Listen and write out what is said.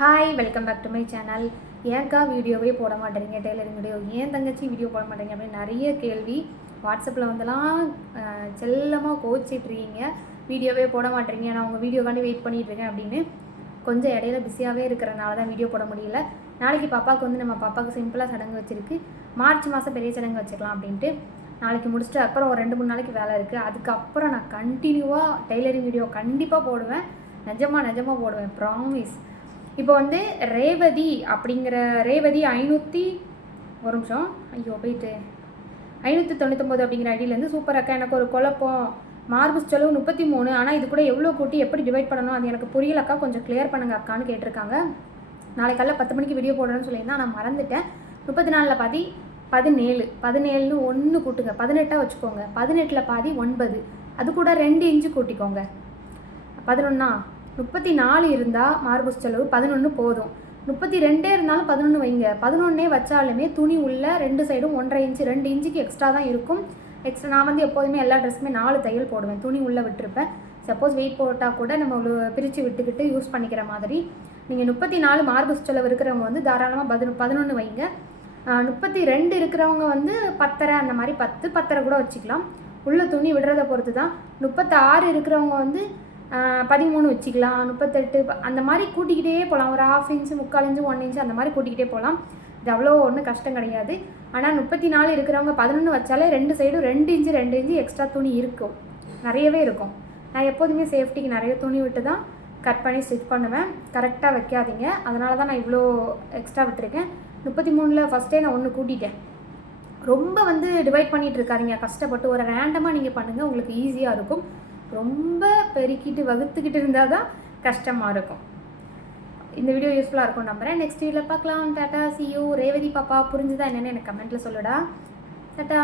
Hi welcome back to my channel ஏன்க்கா வீடியோவே போட மாட்டேறீங்க டெய்லரிங் வீடியோ? ஏன் தங்கச்சி வீடியோ போட மாட்டேங்க அப்படின்னு நிறைய கேள்வி. வாட்ஸ்அப்பில் வந்துலாம் செல்லமாக கோச்சிட்ருக்கீங்க. வீடியோவே போட மாட்டேறீங்க நான் உங்கள் வீடியோக்காண்டி வெயிட் பண்ணிகிட்ருக்கேன் இருக்கேன் அப்படின்னு கொஞ்சம் இடையில பிஸியாகவே இருக்கிறனால தான் வீடியோ போட முடியல. நாளைக்கு பாப்பாவுக்கு வந்து நம்ம பாப்பாவுக்கு சிம்பிளாக சடங்கு வச்சுருக்கு. மார்ச் மாதம் பெரிய சடங்கு வச்சுக்கலாம் அப்படின்ட்டு நாளைக்கு முடிச்சுட்டு அப்புறம் ஒரு ரெண்டு மூணு நாளைக்கு வேலை இருக்குது அதுக்கப்புறம் நான் கண்டினியூவாக டெய்லரிங் வீடியோ கண்டிப்பாக போடுவேன். நிஜமாக நிஜமாக போடுவேன் ப்ராமிஸ் இப்போ வந்து ரேவதி அப்படிங்கிற ரேவதி ஐநூற்றி ஒரு நிமிஷம். ஐயோ போயிட்டு. ஐநூற்றி தொண்ணூத்தொம்பது அப்படிங்கிற ஐடியிலேருந்து சூப்பர் அக்கா எனக்கு ஒரு குழப்பம். மார்பு செலவு முப்பத்தி மூணு ஆனால் இது கூட எவ்வளோ கூட்டி எப்படி டிவைட் பண்ணணும் அது எனக்கு புரியலக்கா கொஞ்சம் கிளியர் பண்ணுங்க அக்கான்னு கேட்டிருக்காங்க. நாளை காலைல பத்து மணிக்கு வீடியோ போடுறேன்னு சொல்லியிருந்தேன் நான் மறந்துட்டேன். முப்பத்தி நாலில் பாதி பதினேழு. பதினேழுன்னு ஒன்று கூட்டுங்க. பதினெட்டாக வச்சுக்கோங்க. பதினெட்டில் பாதி ஒன்பது. அது கூட ரெண்டு இன்ச்சு கூட்டிக்கோங்க. பதினொன்னா? முப்பத்தி நாலு இருந்தால் மார்புஸ் செலவு பதினொன்று போதும். முப்பத்தி ரெண்டே இருந்தாலும் பதினொன்று வைங்க. பதினொன்னே வச்சாலுமே துணி உள்ள ரெண்டு சைடும் ஒன்றரை இன்ச்சு ரெண்டு இன்ச்சுக்கு எக்ஸ்ட்ரா தான் இருக்கும். எக்ஸ்ட்ரா நான் வந்து எப்போதுமே எல்லா ட்ரெஸ்ஸுமே நாலு தையல் போடுவேன். துணி உள்ளே விட்டுருப்பேன். சப்போஸ் வெயிட் போட்டால் கூட நம்ம பிரித்து விட்டுக்கிட்டு யூஸ் பண்ணிக்கிற மாதிரி. நீங்கள் முப்பத்தி நாலு மார்பு செலவு இருக்கிறவங்க வந்து தாராளமாக பதினொ பதினொன்று வைங்க. முப்பத்தி ரெண்டு இருக்கிறவங்க வந்து பத்தரை அந்த மாதிரி பத்து பத்தரை கூட வச்சுக்கலாம். உள்ள துணி விடுறத பொறுத்து தான் முப்பத்தாறு இருக்கிறவங்க வந்து பதிமூணு வச்சுக்கலாம் முப்பத்தெட்டு அந்த மாதிரி கூட்டிக்கிட்டே போகலாம் ஒரு ஹாஃப் இன்ச்சு முக்கால் இன்ச்சு ஒன் இன்ச்சு அந்த மாதிரி கூட்டிக்கிட்டே போகலாம் இது அவ்வளோ ஒன்றும் கஷ்டம் கிடையாது. ஆனால் முப்பத்தி நாலு இருக்கிறவங்க பதினொன்று வச்சாலே ரெண்டு சைடும் ரெண்டு இன்ச்சு ரெண்டு இன்ச்சு எக்ஸ்ட்ரா துணி இருக்கும். நிறையவே இருக்கும். நான் எப்போதுமே சேஃப்டிக்கு நிறைய துணி விட்டு தான் கட் பண்ணி ஸ்டிச் பண்ணுவேன். கரெக்டாக வைக்காதீங்க. அதனால தான் நான் இவ்வளோ எக்ஸ்ட்ரா விட்டுருக்கேன். முப்பத்தி மூணில் ஃபஸ்ட்டே நான் ஒன்று கூட்டிட்டேன். ரொம்ப வந்து டிவைட் பண்ணிகிட்டு இருக்காதிங்க. கஷ்டப்பட்டு ஒரு ரேண்டமாக நீங்கள் பண்ணுங்கள் உங்களுக்கு ஈஸியாக இருக்கும். ரொம்ப பெருக்கிட்டு வகுத்துக்கிட்டு இருந்தால் தான் கஷ்டமாக இருக்கும். இந்த வீடியோ யூஸ்ஃபுல்லாக இருக்கும் நம்புறேன். நெக்ஸ்ட் வீடியோவில் பார்க்கலாம். டாட்டா சியூ ரேவதி பாப்பா புரிஞ்சுதா என்னென்னு எனக்கு கமெண்ட்டில் சொல்லுடா. டாட்டா